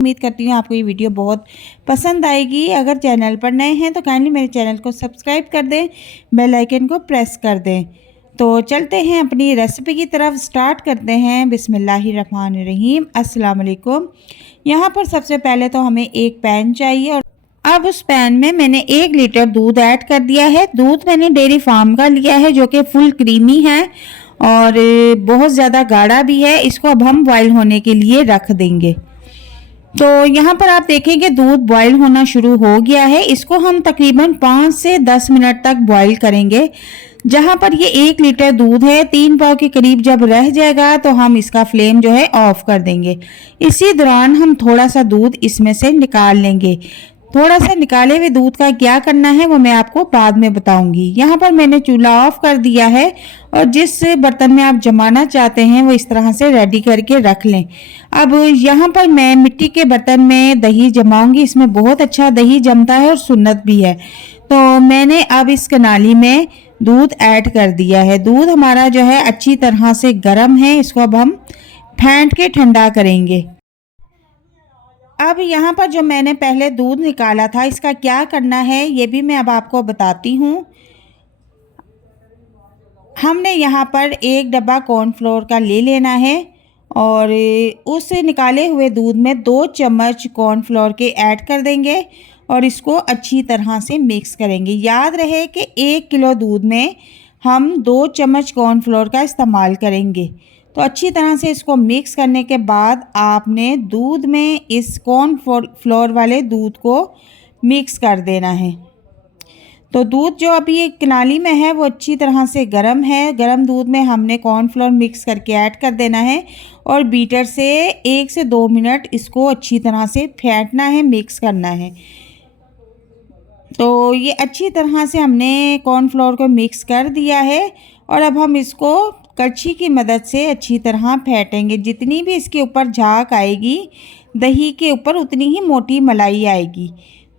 उम्मीद करती हूँ आपको ये वीडियो बहुत पसंद आएगी। अगर चैनल पर नए हैं तो काइंडली मेरे चैनल को सब्सक्राइब कर दें, बेल आइकन को प्रेस कर दें। तो चलते हैं अपनी रेसिपी की तरफ, स्टार्ट करते हैं। बिस्मिल्लाहिर्रहमानिर्रहीम। अस्सलाम वालेकुम। यहाँ पर सबसे पहले तो हमें एक पैन चाहिए और अब उस पैन में मैंने 1 लीटर दूध ऐड कर दिया है। दूध मैंने डेयरी फार्म का लिया है जो कि फुल क्रीमी है और बहुत ज़्यादा गाढ़ा भी है। इसको अब हम बॉयल होने के लिए रख देंगे। तो यहाँ पर आप देखेंगे दूध बॉयल होना शुरू हो गया है। इसको हम तकरीबन 5 से 10 मिनट तक बॉयल करेंगे। जहाँ पर ये 1 लीटर दूध है, 3 पाव के करीब जब रह जाएगा तो हम इसका फ्लेम जो है ऑफ कर देंगे। इसी दौरान हम थोड़ा सा दूध इसमें से निकाल लेंगे। थोड़ा सा निकाले हुए दूध का क्या करना है वो मैं आपको बाद में बताऊंगी। यहाँ पर मैंने चूल्हा ऑफ कर दिया है और जिस बर्तन में आप जमाना चाहते हैं वो इस तरह से रेडी करके रख लें। अब यहाँ पर मैं मिट्टी के बर्तन में दही जमाऊंगी। इसमें बहुत अच्छा दही जमता है और सुन्नत भी है। तो मैंने अब इस कनाली में दूध ऐड कर दिया है। दूध हमारा जो है अच्छी तरह से गर्म है। इसको अब हम फेंट के ठंडा करेंगे। अब यहाँ पर जो मैंने पहले दूध निकाला था इसका क्या करना है ये भी मैं अब आपको बताती हूँ। हमने यहाँ पर 1 डब्बा कॉर्नफ्लोर का ले लेना है और उस निकाले हुए दूध में 2 चम्मच कॉर्नफ्लोर के ऐड कर देंगे और इसको अच्छी तरह से मिक्स करेंगे। याद रहे कि 1 किलो दूध में हम 2 चम्मच कॉर्नफ्लोर का इस्तेमाल करेंगे। तो अच्छी तरह से इसको मिक्स करने के बाद आपने दूध में इस कॉर्नफ्लोर वाले दूध को मिक्स कर देना है। तो दूध जो अभी एक कनाली में है वो अच्छी तरह से गर्म है। गर्म दूध में हमने कॉर्नफ्लोर मिक्स करके ऐड कर देना है और बीटर से 1 से 2 मिनट इसको अच्छी तरह से फेंटना है, मिक्स करना है। तो ये अच्छी तरह से हमने कॉर्नफ्लोर को मिक्स कर दिया है और अब हम इसको कड़छी की मदद से अच्छी तरह फेंटेंगे। जितनी भी इसके ऊपर झाग आएगी दही के ऊपर उतनी ही मोटी मलाई आएगी।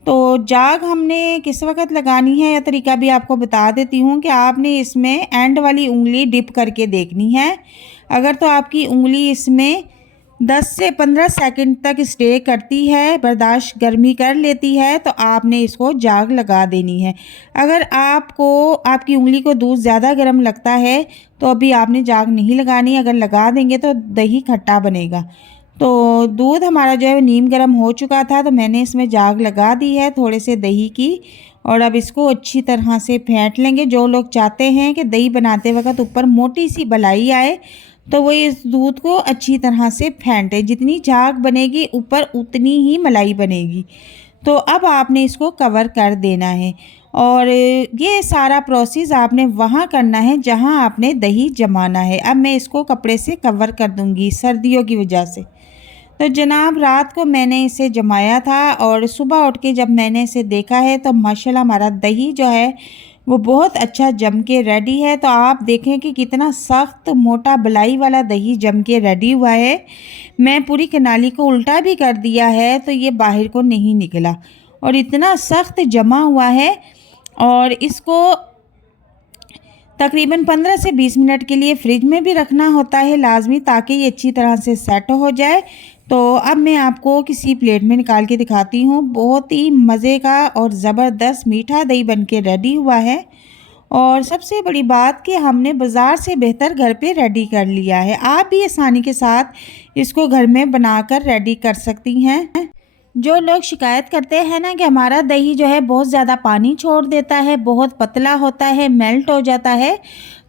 तो झाग हमने किस वक्त लगानी है यह तरीका भी आपको बता देती हूँ कि आपने इसमें एंड वाली उंगली डिप करके देखनी है। अगर तो आपकी उंगली इसमें 10 से 15 सेकंड तक स्टे करती है, बर्दाश्त गर्मी कर लेती है, तो आपने इसको झाग लगा देनी है। अगर आपको आपकी उंगली को दूध ज़्यादा गर्म लगता है तो अभी आपने झाग नहीं लगानी। अगर लगा देंगे तो दही खट्टा बनेगा। तो दूध हमारा जो है नीम गर्म हो चुका था तो मैंने इसमें झाग लगा दी है थोड़े से दही की और अब इसको अच्छी तरह से फेंट लेंगे। जो लोग चाहते हैं कि दही बनाते वक्त ऊपर मोटी सी मलाई आए तो वो इस दूध को अच्छी तरह से फेंटे। जितनी झाग बनेगी ऊपर उतनी ही मलाई बनेगी। तो अब आपने इसको कवर कर देना है और ये सारा प्रोसेस आपने वहाँ करना है जहाँ आपने दही जमाना है। अब मैं इसको कपड़े से कवर कर दूँगी सर्दियों की वजह से। तो जनाब रात को मैंने इसे जमाया था और सुबह उठ के जब मैंने इसे देखा है तो माशाल्लाह हमारा दही जो है वो बहुत अच्छा जम के रेडी है। तो आप देखें कि कितना सख्त मोटा बलाई वाला दही जम के रेडी हुआ है। मैं पूरी कनाली को उल्टा भी कर दिया है तो ये बाहर को नहीं निकला और इतना सख्त जमा हुआ है। और इसको तकरीबन 15 से 20 मिनट के लिए फ्रिज में भी रखना होता है लाजमी, ताकि ये अच्छी तरह से सेट हो जाए। तो अब मैं आपको किसी प्लेट में निकाल के दिखाती हूँ। बहुत ही मज़े का और ज़बरदस्त मीठा दही बनके रेडी हुआ है और सबसे बड़ी बात कि हमने बाज़ार से बेहतर घर पे रेडी कर लिया है। आप भी आसानी के साथ इसको घर में बनाकर रेडी कर सकती हैं। जो लोग शिकायत करते हैं ना कि हमारा दही जो है बहुत ज़्यादा पानी छोड़ देता है, बहुत पतला होता है, मेल्ट हो जाता है,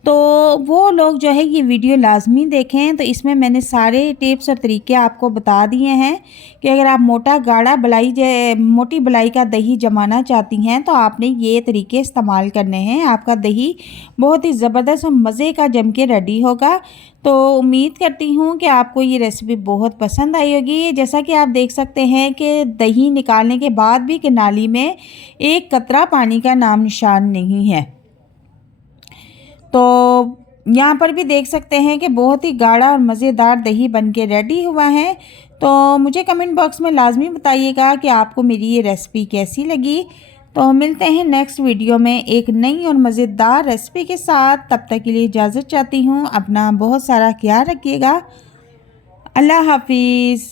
तो वो लोग जो है ये वीडियो लाजमी देखें। तो इसमें मैंने सारे टिप्स और तरीके आपको बता दिए हैं कि अगर आप मोटा गाढ़ा मोटी बलाई का दही जमाना चाहती हैं तो आपने ये तरीके इस्तेमाल करने हैं। आपका दही बहुत ही ज़बरदस्त और मज़े का जम के रेडी होगा। तो उम्मीद करती हूँ कि आपको ये रेसिपी बहुत पसंद आई होगी। जैसा कि आप देख सकते हैं कि दही निकालने के बाद भी कनाली में एक कतरा पानी का नाम निशान नहीं है। तो यहाँ पर भी देख सकते हैं कि बहुत ही गाढ़ा और मज़ेदार दही बनके रेडी हुआ है। तो मुझे कमेंट बॉक्स में लाजमी बताइएगा कि आपको मेरी ये रेसिपी कैसी लगी। तो मिलते हैं नेक्स्ट वीडियो में एक नई और मज़ेदार रेसिपी के साथ। तब तक के लिए इजाज़त चाहती हूँ। अपना बहुत सारा ख्याल रखिएगा। अल्लाह हाफिज़।